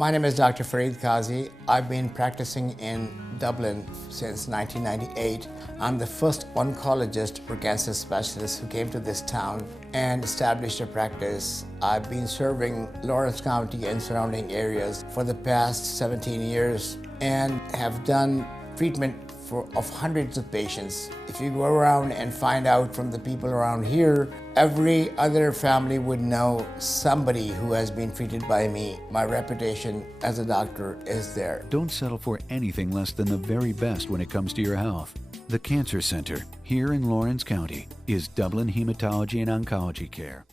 My name is Dr. Fareed Kazi. I've been practicing in Dublin since 1998. I'm the first oncologist or cancer specialist who came to this town and established a practice. I've been serving Lawrence County and surrounding areas for the past 17 years and have done treatment of hundreds of patients. If you go around and find out from the people around here, every other family would know somebody who has been treated by me. My reputation as a doctor is there. Don't settle for anything less than the very best when it comes to your health. The Cancer Center here in Lawrence County is Dublin Hematology and Oncology Care.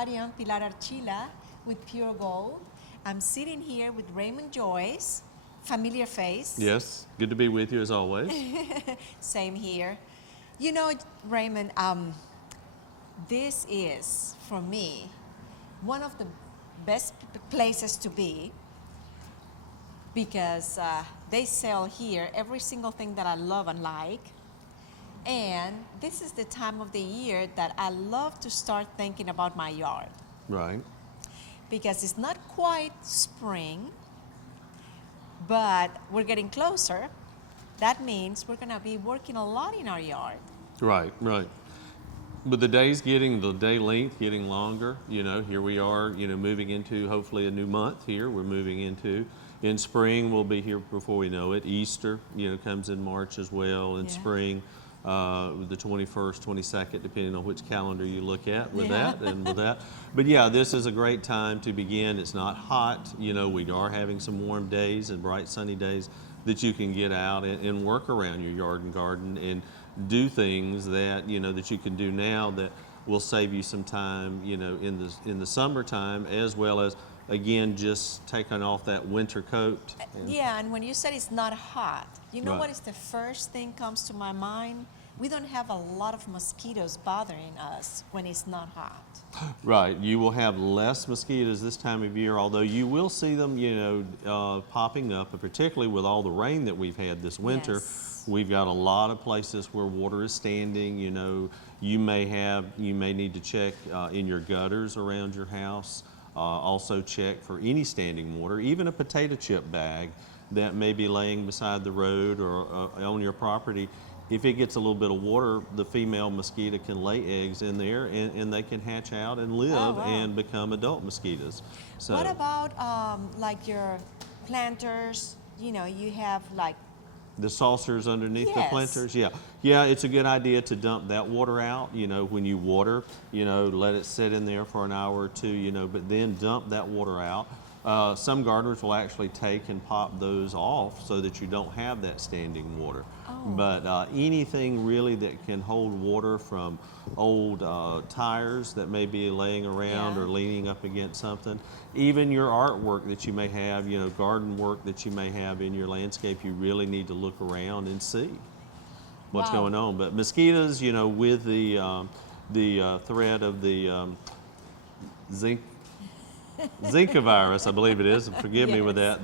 I'm Pilar Archila with Pure Gold. I'm sitting here with Raymond Joyce, familiar face. Yes, good to be with you as always. Same here. You know, Raymond, this is, for me, one of the best places to be because they sell here every single thing that I love and like. And this is the time of the year that I love to start thinking about my yard. Right. Because it's not quite spring, but we're getting closer. That means we're going to be working a lot in our yard. Right, right. But the day length getting longer, you know, here we are, you know, moving into hopefully a new month here. We're moving into, in spring, we'll be here before we know it. Easter, you know, comes in March as well, in spring. The 21st, 22nd, depending on which calendar you look at with that and with that. But yeah, this is a great time to begin. It's not hot. You know, we are having some warm days and bright sunny days that you can get out and work around your yard and garden and do things that, you know, that you can do now that will save you some time, you know, in the summertime, as well as, again, just taking off that winter coat. Yeah, and when you said it's not hot, you know Right. what is the first thing comes to my mind? We don't have a lot of mosquitoes bothering us when it's not hot. Right, you will have less mosquitoes this time of year, although you will see them, you know, popping up, and particularly with all the rain that we've had this winter. Yes. We've got a lot of places where water is standing. You know, you may need to check in your gutters around your house. Also check for any standing water, even a potato chip bag that may be laying beside the road or on your property. If it gets a little bit of water, the female mosquito can lay eggs in there and they can hatch out and live and become adult mosquitoes. So, What about like your planters? You know, you have like the saucers underneath the Yes. planters, yeah, it's a good idea to dump that water out. You know, when you water, you know, let it sit in there for an hour or two, you know, but then dump that water out. Some gardeners will actually take and pop those off so that you don't have that standing water. But anything really that can hold water from old tires that may be laying around or leaning up against something, even your artwork that you may have, you know, garden work that you may have in your landscape, you really need to look around and see what's going on. But mosquitoes, you know, with the threat of the Zika virus, I believe it is. Forgive me with that.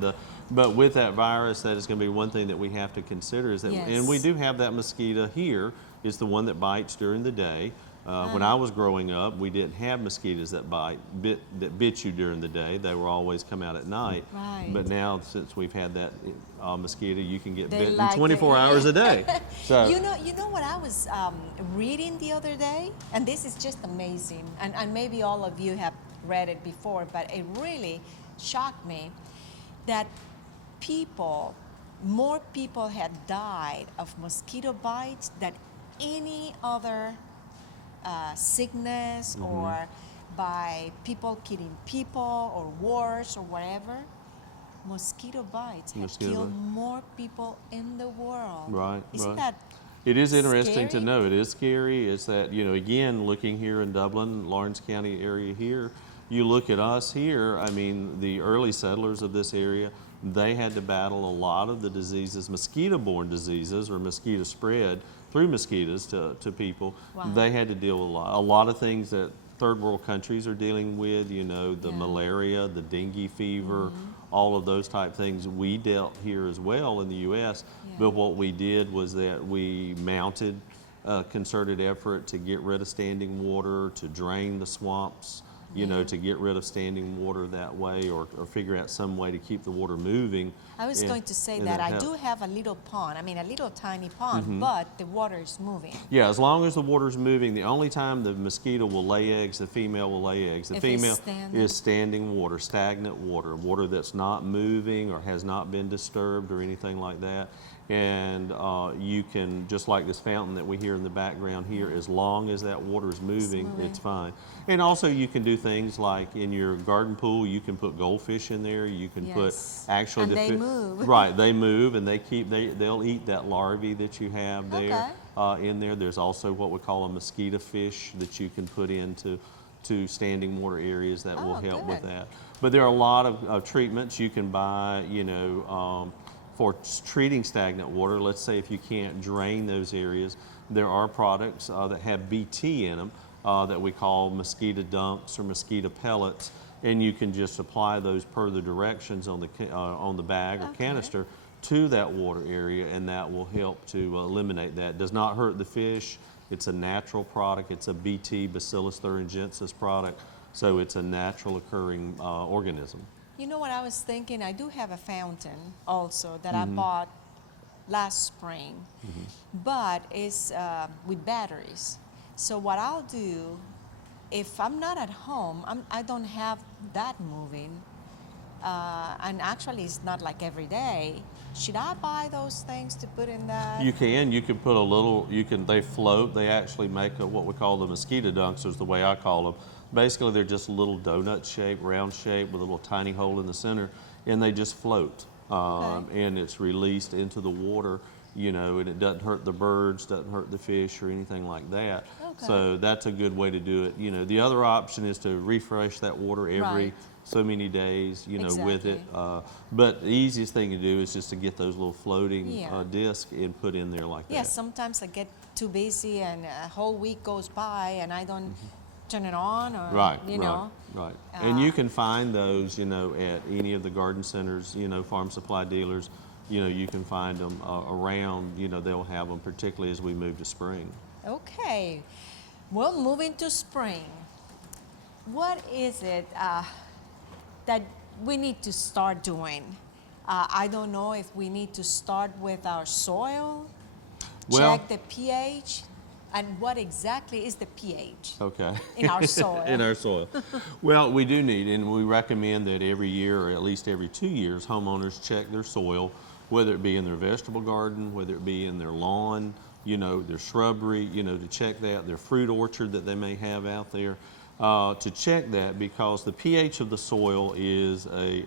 But with that virus, that is going to be one thing that we have to consider is that, and we do have that mosquito here. Is the one that bites during the day. When I was growing up, we didn't have mosquitoes that bit you during the day. They were always come out at night. Right. But now, since we've had that mosquito, you can get They bitten like 24 it. hours a day. So You know what I was reading the other day, and this is just amazing, and maybe all of you have read it before, but it really shocked me that more people had died of mosquito bites than any other sickness or by people killing people or wars or whatever. Mosquito bites have killed more people in the world. Right, Isn't right. that It is interesting to scary? know. It is scary. Is that, you know, again, looking here in Dublin, Lawrence County area here, you look at us here, I mean, the early settlers of this area, they had to battle a lot of the diseases, mosquito-borne diseases or mosquito spread through mosquitoes to people. Wow. They had to deal with a lot of things that third world countries are dealing with, you know, the malaria, the dengue fever, all of those type things. We dealt here as well in the U.S., but what we did was that we mounted a concerted effort to get rid of standing water, to drain the swamps, you know, to get rid of standing water that way, or figure out some way to keep the water moving. I was going to say that I do have a little pond, I mean a little tiny pond, but the water is moving. Yeah, as long as the water's moving, the only time the mosquito will lay eggs, the female will lay eggs. The female is standing water, stagnant water, water that's not moving or has not been disturbed or anything like that. And you can, just like this fountain that we hear in the background here, as long as that water is moving, it's fine. And also you can do things like in your garden pool, you can put goldfish in there. You can put actually and they move. Right, they move and they'll eat that larvae that you have there in there. There's also what we call a mosquito fish that you can put into standing water areas that will help with that. But there are a lot of treatments you can buy, you know, for treating stagnant water. Let's say if you can't drain those areas, there are products that have BT in them that we call mosquito dunks or mosquito pellets, and you can just apply those per the directions on the bag or canister to that water area, and that will help to eliminate that. It does not hurt the fish. It's a natural product. It's a BT, Bacillus thuringiensis product, so it's a natural occurring organism. You know what I was thinking? I do have a fountain also that I bought last spring, but it's with batteries. So what I'll do, if I'm not at home, I don't have that moving, and actually it's not like every day. Should I buy those things to put in that? You can put a little, they float. They actually make what we call the mosquito dunks, is the way I call them. Basically, they're just a little donut shape, round shape with a little tiny hole in the center, and they just float. And it's released into the water, you know, and it doesn't hurt the birds, doesn't hurt the fish or anything like that. So that's a good way to do it. You know, the other option is to refresh that water every so many days, you know, with it. But the easiest thing to do is just to get those little floating discs and put in there like that. Yeah, sometimes I get too busy and a whole week goes by and I don't turn it on, or you know. Right. And you can find those, you know, at any of the garden centers, you know, farm supply dealers. You know, you can find them around, you know, they'll have them, particularly as we move to spring. Okay. Well, moving to spring, what is it that we need to start doing? I don't know if we need to start with our soil, check the pH, and what exactly is the pH in our soil? In our soil. Well, we do need, and we recommend that every year or at least every 2 years, homeowners check their soil, whether it be in their vegetable garden, whether it be in their lawn, you know, their shrubbery, you know, to check that, their fruit orchard that they may have out there, to check that, because the pH of the soil is a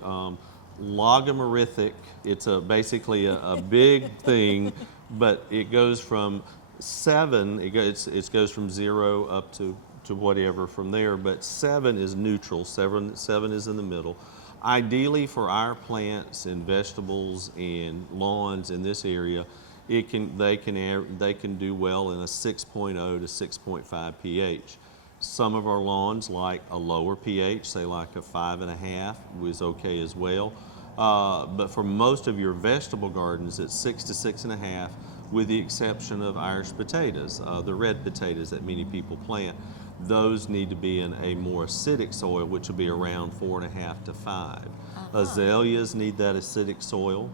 logarithmic. It's basically a big thing, but it goes from 7, it goes from 0 up to whatever from there, but 7 is neutral, 7 is in the middle. Ideally for our plants and vegetables and lawns in this area, they can do well in a 6.0 to 6.5 pH. Some of our lawns like a lower pH, say like a 5.5, is okay as well. But for most of your vegetable gardens, it's 6 to 6.5, with the exception of Irish potatoes, the red potatoes that many people plant. Those need to be in a more acidic soil, which will be around 4.5 to 5. Azaleas need that acidic soil,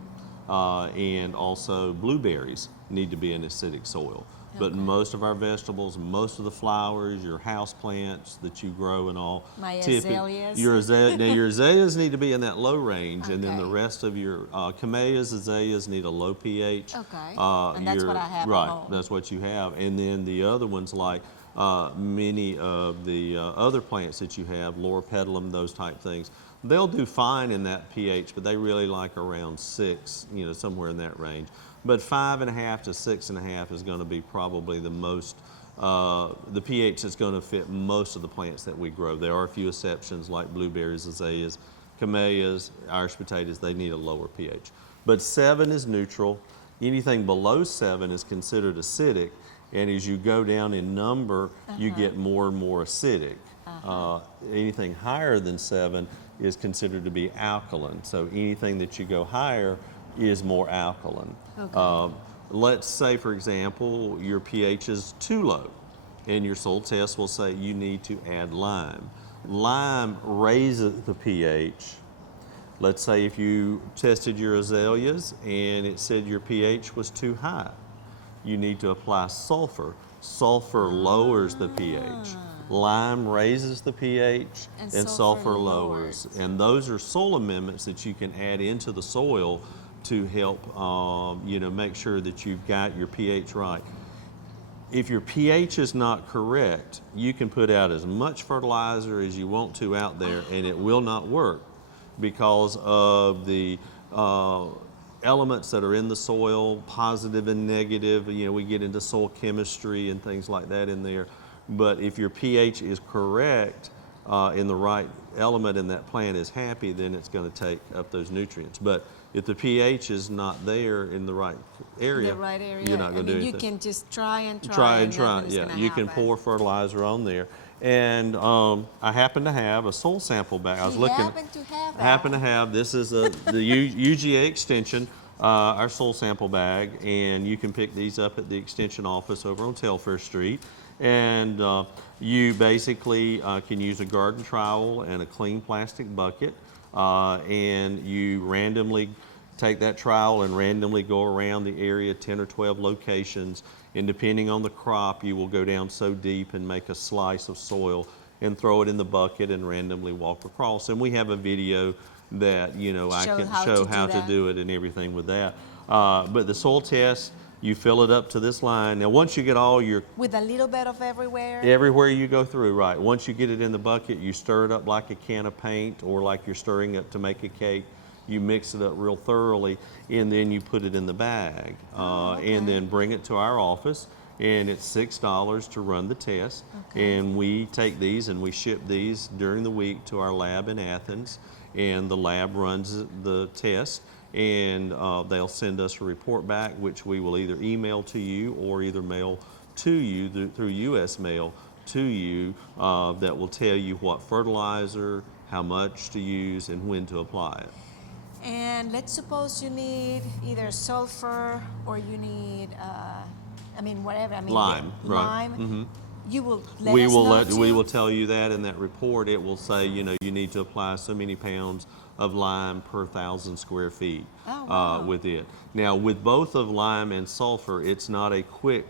and also blueberries need to be in acidic soil. But most of our vegetables, most of the flowers, your house plants that you grow and all, my azaleas. Your azaleas need to be in that low range, and then the rest of your camellias, azaleas need a low pH. And that's what I have at home. That's what you have. And then the other ones, like many of the other plants that you have, loropetalum, those type things, they'll do fine in that pH, but they really like around 6, you know, somewhere in that range. But 5.5 to 6.5 is going to be probably the most, the pH that's going to fit most of the plants that we grow. There are a few exceptions like blueberries, azaleas, camellias, Irish potatoes, they need a lower pH. But 7 is neutral. Anything below 7 is considered acidic, and as you go down in number, you get more and more acidic. Anything higher than 7 is considered to be alkaline. So anything that you go higher is more alkaline. Okay. Let's say, for example, your pH is too low, and your soil test will say you need to add lime. Lime raises the pH. Let's say if you tested your azaleas and it said your pH was too high, you need to apply sulfur. Sulfur lowers the pH. Lime raises the pH, And and sulfur sulfur lowers. And those are soil amendments that you can add into the soil to help, make sure that you've got your pH right. If your pH is not correct, you can put out as much fertilizer as you want to out there, and it will not work because of the elements that are in the soil, positive and negative. We get into soil chemistry and things like that in there. But if your pH is correct in the right element and that plant is happy, then it's going to take up those nutrients. But if the pH is not there in the right area, you're not going to do anything. You can just try and try. Try and try. nothing's Yeah, gonna you can happen. pour fertilizer on there. And I happen to have a soil sample bag. I was You looking. happen to have I happen to that. have. This is the UGA extension, our soil sample bag, and you can pick these up at the extension office over on Telfair Street. And you basically can use a garden trowel and a clean plastic bucket, and you randomly take that trowel and randomly go around the area, 10 or 12 locations, and depending on the crop, you will go down so deep and make a slice of soil and throw it in the bucket and randomly walk across. And we have a video that, I can show how to do it and everything with that. But the soil test, you fill it up to this line. Now, once you get all your With a little bit of everywhere. everywhere you go through, right. Once you get it in the bucket, you stir it up like a can of paint or like you're stirring it to make a cake. You mix it up real thoroughly, and then you put it in the bag. And then bring it to our office, and it's $6 to run the test. Okay. And we take these and we ship these during the week to our lab in Athens, and the lab runs the test. And they'll send us a report back, which we will either email to you or either mail to you through U.S. mail to you, that will tell you what fertilizer, how much to use, and when to apply it. And let's suppose you need either sulfur or you need, whatever. Lime, right. Lime. Mm-hmm. You will let We us will know we too? will tell you that in that report. It will say, you need to apply so many pounds of lime per 1,000 square feet. Oh, wow. With it. Now, with both of lime and sulfur, it's not a quick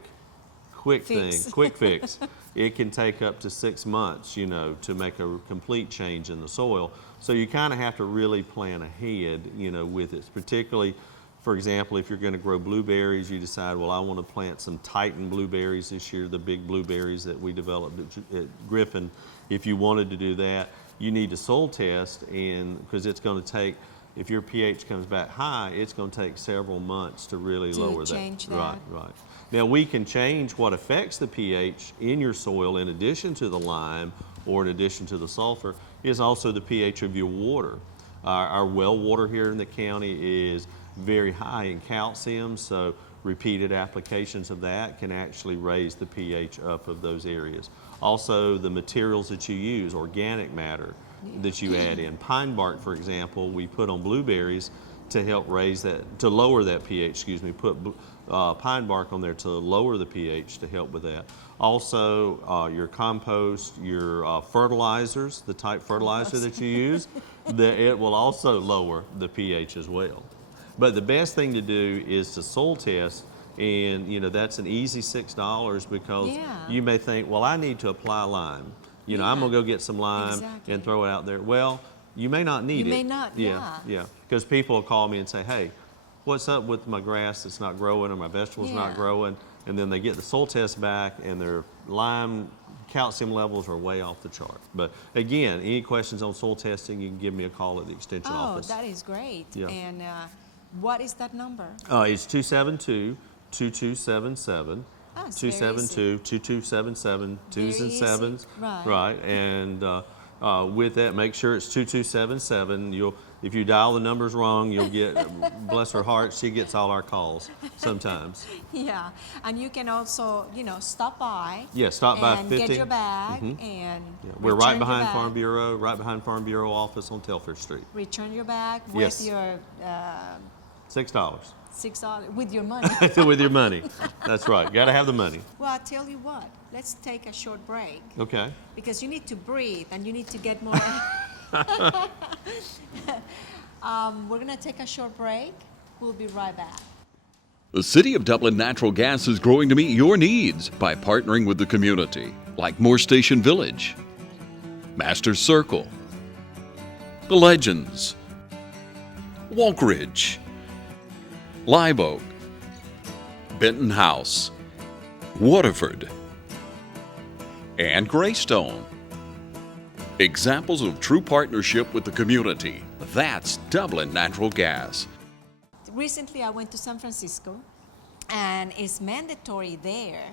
Fix. thing, quick fix. It can take up to 6 months, to make a complete change in the soil. So you kind of have to really plan ahead, with it. Particularly, for example, if you're going to grow blueberries, you decide, well, I want to plant some Titan blueberries this year, the big blueberries that we developed at Griffin. If you wanted to do that, you need a soil test, and because it's going to take, if your pH comes back high, it's going to take several months to really lower that. change that. Right. Now, we can change what affects the pH in your soil in addition to the lime or in addition to the sulfur is also the pH of your water. Our well water here in the county is very high in calcium, so repeated applications of that can actually raise the pH up of those areas. Also, the materials that you use, organic matter that you add in. Pine bark, for example, we put on blueberries to help to lower that pH, put pine bark on there to lower the pH to help with that. Also, your compost, your fertilizers, the type fertilizer that you use, it will also lower the pH as well. But the best thing to do is to soil test, and that's an easy $6 because you may think, well, I need to apply lime. I'm gonna go get some lime and throw it out there. Well, you may not need it. You may not, Yeah. Because people will call me and say, hey, what's up with my grass that's not growing or my vegetables not growing? And then they get the soil test back and their lime calcium levels are way off the chart. But again, any questions on soil testing, you can give me a call at the extension office. Oh, that is great. Yeah. And what is that number? It's 272-2277. Oh, it's very easy. 272-2277, twos and Very sevens. easy. Right. Right. And with that, make sure it's 2277. If you dial the numbers wrong, you'll get, bless her heart, she gets all our calls sometimes. Yeah, and you can also, stop by. Yeah, stop by and 15. get your bag and Yeah, we're return right your behind bag. Farm Bureau, right behind Farm Bureau office on Telfair Street. Return your bag Yes. with your $6 $6 with your money. with your money. That's right. Got to have the money. Well, I tell you what, let's take a short break Okay. because you need to breathe and you need to get more. We're gonna take a short break. We'll be right back. The City of Dublin Natural Gas is growing to meet your needs by partnering with the community, like Moore Station Village, Masters Circle, The Legends, Walkridge, Live Oak, Benton House, Waterford, and Greystone. Examples of true partnership with the community. That's Dublin Natural Gas. Recently, I went to San Francisco, and it's mandatory there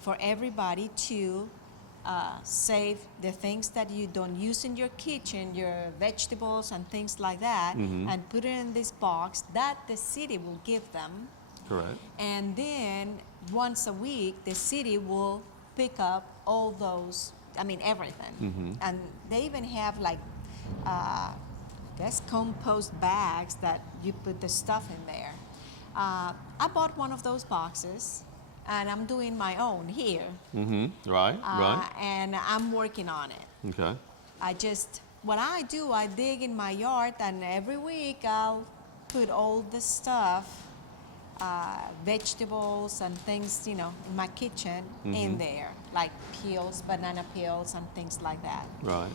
for everybody to save the things that you don't use in your kitchen, your vegetables and things like that, and put it in this box that the city will give them. Correct. And then once a week, the city will pick up all those, everything. And they even have compost bags that you put the stuff in there. I bought one of those boxes, and I'm doing my own here. Right, right. And I'm working on it. Okay. What I do, I dig in my yard, and every week I'll put all the stuff, vegetables and things, in my kitchen in there, like peels, banana peels and things like that. Right.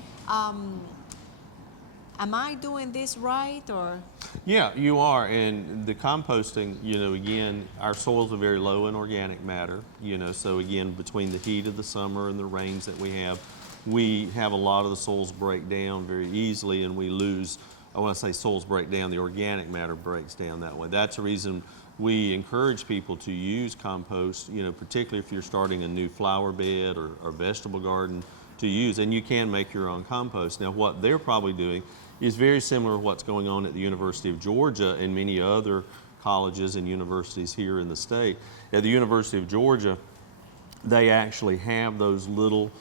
Am I doing this right, or? Yeah, you are. And the composting, again, our soils are very low in organic matter, so again, between the heat of the summer and the rains that we have a lot of the soils break down very easily, and we lose, when I say soils break down, the organic matter breaks down that way. That's the reason we encourage people to use compost, particularly if you're starting a new flower bed or vegetable garden, to use, and you can make your own compost. Now, what they're probably doing is very similar to what's going on at the University of Georgia and many other colleges and universities here in the state. At the University of Georgia, they actually have those little,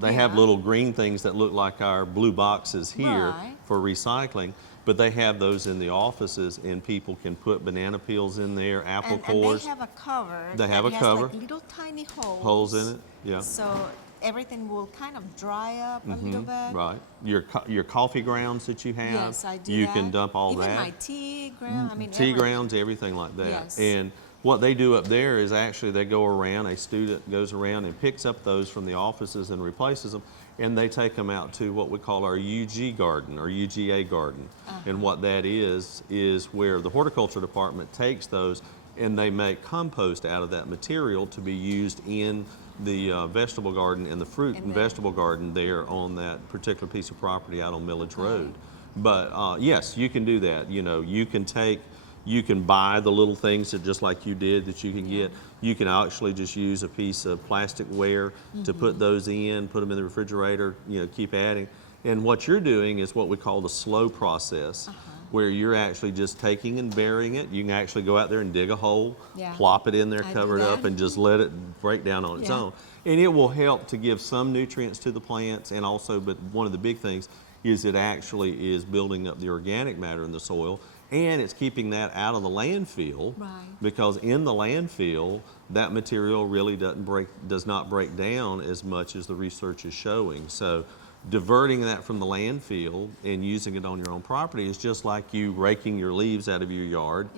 have little green things that look like our blue boxes here for recycling, but they have those in the offices, and people can put banana peels in there, apple cores. And they have a cover. They have a has cover. Like little tiny holes. Holes in it, yeah. So everything will kind of dry up a little bit. Right. Your coffee grounds that you have, Yes, I do you that. can dump all Even that. my tea ground, Tea everything. grounds, everything like that. Yes. And what they do up there is actually they go around, a student goes around and picks up those from the offices and replaces them, and they take them out to what we call our UG garden or UGA garden. And what that is where the horticulture department takes those and they make compost out of that material to be used in the vegetable garden and the fruit and vegetable garden there on that particular piece of property out on Millage Road. But yes, you can do that. You can buy the little things that just like you did that you can get. You can actually just use a piece of plastic ware to put those in, put them in the refrigerator, keep adding. And what you're doing is what we call the slow process, where you're actually just taking and burying it. You can actually go out there and dig a hole, plop it in there, cover it up, and just let it break down on its own. And it will help to give some nutrients to the plants, and also, but one of the big things is it actually is building up the organic matter in the soil, and it's keeping that out of the landfill, because in the landfill, that material really does not break down as much as the research is showing. So diverting that from the landfill and using it on your own property is just like you raking your leaves out of your yard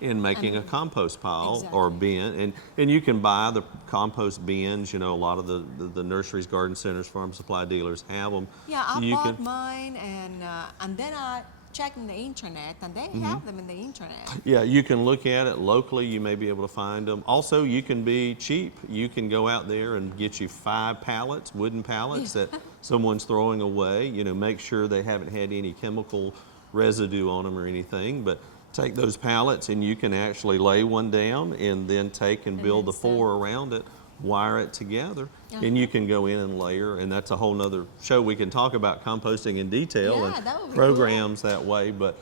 and making a compost pile or bin. And you can buy the compost bins. A lot of the nurseries, garden centers, farm supply dealers have them. Yeah, I bought mine, and then I checked in the internet, and they have them in the internet. Yeah, you can look at it locally. You may be able to find them. Also, you can be cheap. You can go out there and get you 5 pallets, wooden pallets that someone's throwing away. Make sure they haven't had any chemical residue on them or anything. But take those pallets, and you can actually lay one down and then take and build the 4 around it wire it together, and you can go in and layer, and that's a whole nother show. We can talk about composting in detail Yeah, that would and be programs that way, but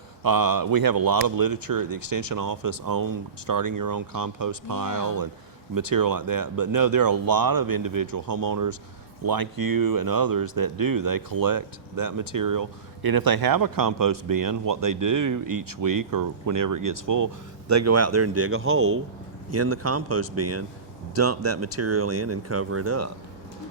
we have a lot of literature at the Extension office on starting your own compost pile and material like that. But no, there are a lot of individual homeowners like you and others that do. They collect that material, and if they have a compost bin, what they do each week or whenever it gets full, they go out there and dig a hole in the compost bin, dump that material in and cover it up,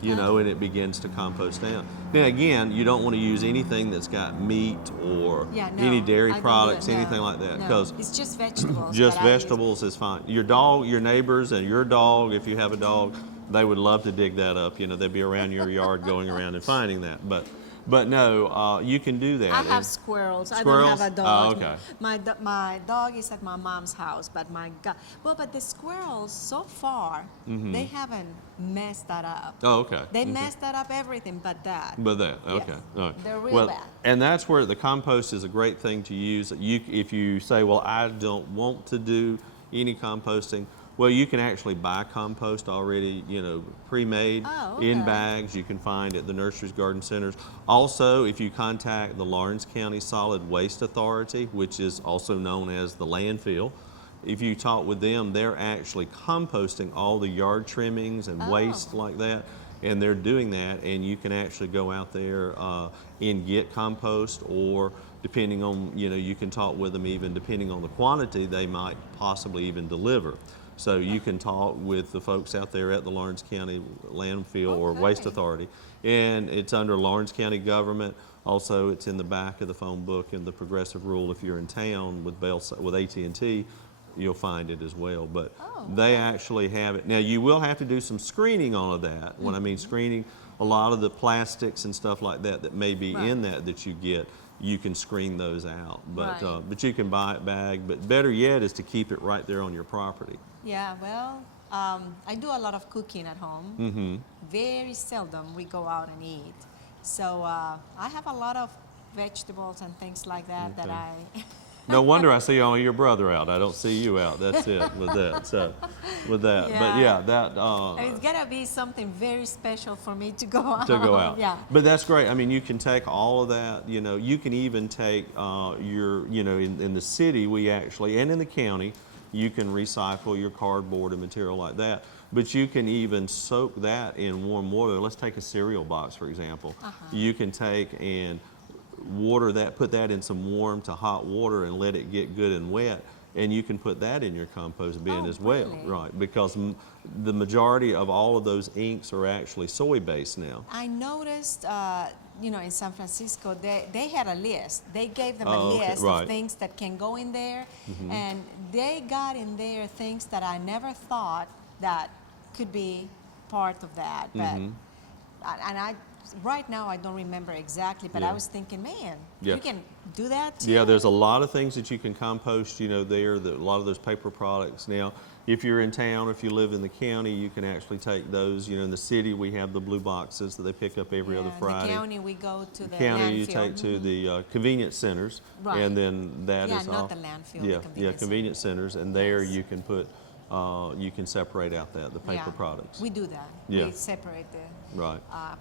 you know, and it begins to compost down. Now again, you don't want to use anything that's got meat or any dairy products, anything like that, because it's just vegetables. just vegetables is fine. Your dog, your neighbors, and your dog, if you have a dog, they would love to dig that up. You know, they'd be around your yard going around and finding that. But no, you can do that. I have squirrels. I Squirrels? don't have a dog. Oh, okay. My dog is at my mom's house, but but the squirrels so far they haven't messed that up. Oh, okay. They messed that up everything but that. But that, okay. Yes. All right. They're real bad. And that's where the compost is a great thing to use. If you say, well, I don't want to do any composting, well, you can actually buy compost already, you know, pre-made in bags. You can find at the nurseries, garden centers. Also, if you contact the Lawrence County Solid Waste Authority, which is also known as the landfill, if you talk with them, they're actually composting all the yard trimmings and waste like that, and they're doing that, and you can actually go out there and get compost, or depending on, you know, you can talk with them even depending on the quantity, they might possibly even deliver. So you can talk with the folks out there at the Lawrence County Landfill or Waste Authority, and it's under Lawrence County government. Also, it's in the back of the phone book in the progressive rule. If you're in town with AT&T, you'll find it as well. But they actually have it. Now, you will have to do some screening on of that. When I mean screening, a lot of the plastics and stuff like that that may be in that you get, you can screen those out. But you can buy it bagged. But better yet is to keep it right there on your property. Yeah, well, I do a lot of cooking at home. Very seldom we go out and eat. So I have a lot of vegetables and things like that that I... No wonder I see only your brother out. I don't see you out. That's it with that. So, with that, but yeah, that. It's gotta be something very special for me to go out. To go out. Yeah. But that's great. I mean, you can take all of that. You know, you can even take you know, in the city we actually, and in the county, you can recycle your cardboard and material like that. But you can even soak that in warm water. Let's take a cereal box, for example. You can take and water that, put that in some warm to hot water and let it get good and wet, and you can put that in your compost bin as well, right? Because the majority of all of those inks are actually soy-based now. I noticed, you know, in San Francisco, they had a list. They gave them a list of things that can go in there, and they got in there things that I never thought that could be part of that. But right now I don't remember exactly, but I was thinking, man, you can do that too. Yeah, there's a lot of things that you can compost, you know, there, a lot of those paper products. Now, if you're in town, if you live in the county, you can actually take those. You know, in the city, we have the blue boxes that they pick up every other Friday. In the county, we go to the county, landfill. you take to the convenience centers, and then that is not the landfill, the convenience centers, and there you can put, you can separate out the paper products. We do that. We separate the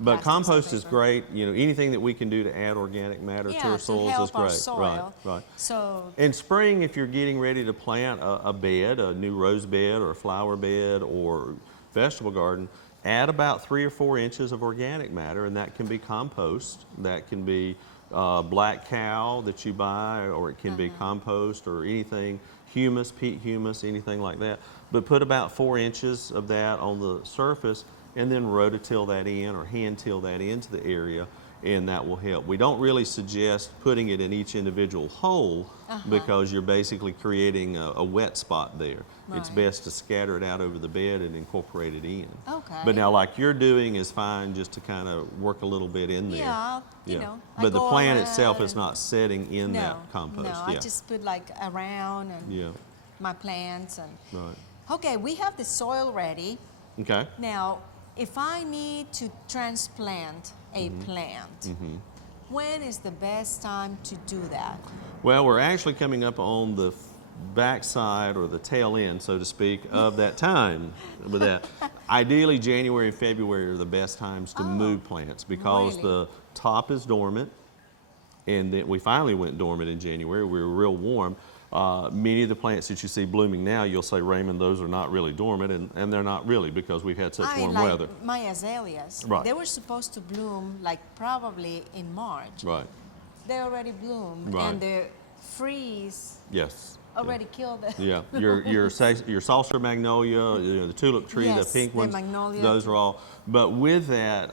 but compost is great. You know, anything that we can do to add organic matter to our soils is great. Our soil. Right. So in spring, if you're getting ready to plant a bed, a new rose bed or a flower bed or vegetable garden, add about 3 or 4 inches of organic matter, and that can be compost. That can be black cow that you buy, or it can be compost or anything, humus, peat humus, anything like that. But put about 4 inches of that on the surface, and then rototill that in or hand till that into the area, and that will help. We don't really suggest putting it in each individual hole because you're basically creating a wet spot there. It's best to scatter it out over the bed and incorporate it in. But now, like you're doing is fine, just to kind of work a little bit in there. You know. But the plant itself is not setting in that compost. No, I just put like around and my plants and. Okay, we have the soil ready. Okay. Now, if I need to transplant a plant, when is the best time to do that? Well, we're actually coming up on backside or the tail end, so to speak, of that time with that. Ideally, January and February are the best times to move plants because really? the top is dormant, and then we finally went dormant in January. We were real warm. Many of the plants that you see blooming now, you'll say, Raymond, those are not really dormant, and they're not really because we've had such warm like weather. my azaleas, Right. they were supposed to bloom like probably in March. Right. They already bloomed, Right. and the freeze Yes. already killed them. Yeah, your saucer magnolia, the tulip tree, Yes, the pink the ones, magnolia. those are all. But with that,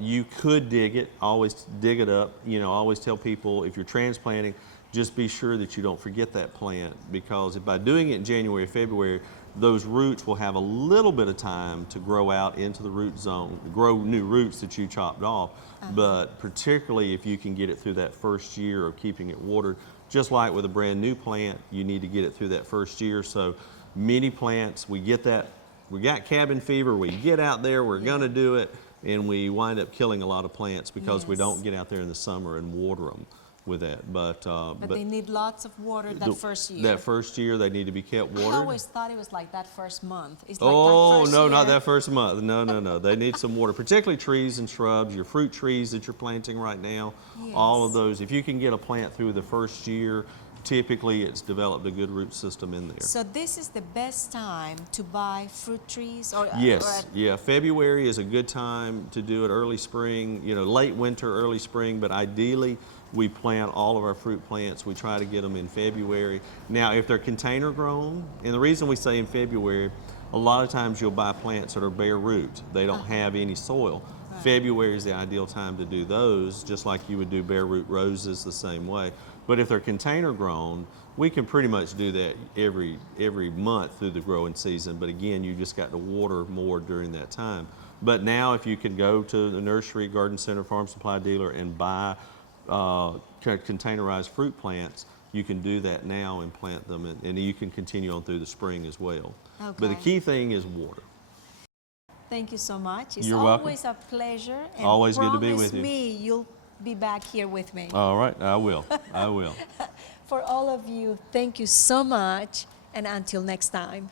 you could dig it. Always dig it up. Always tell people if you're transplanting, just be sure that you don't forget that plant because by doing it in January, February, those roots will have a little bit of time to grow out into the root zone, grow new roots that you chopped off. But particularly if you can get it through that first year of keeping it watered, just like with a brand new plant, you need to get it through that first year. So many plants, we got cabin fever, we get out there, we're gonna do it, and we wind up killing a lot of plants because we Yes. don't get out there in the summer and water them with that. But They need lots of water that first year. That first year, they need to be kept watered. I always thought it was like that first month. It's like Oh, that first no, year. not that first month. No. They need some water, particularly trees and shrubs, your fruit trees that you're planting right now, all of Yes. those. If you can get a plant through the first year, typically it's developed a good root system in there. So this is the best time to buy fruit trees? Yes, yeah, February is a good time to do it, early spring, late winter, early spring, but ideally we plant all of our fruit plants. We try to get them in February. Now, if they're container grown, and the reason we say in February, a lot of times you'll buy plants that are bare root. They don't have any soil. February is the ideal time to do those, just like you would do bare root roses the same way. But if they're container grown, we can pretty much do that every month through the growing season. But again, you just got to water more during that time. But now if you can go to the nursery, garden center, farm supply dealer and buy containerized fruit plants, you can do that now and plant them, and you can continue on through the spring as well. But the Okay. key thing is water. Thank you so much. It's You're welcome. always a pleasure. And Always good to be with you. Promise me you'll be back here with me. All right, I will. For all of you, thank you so much, and until next time.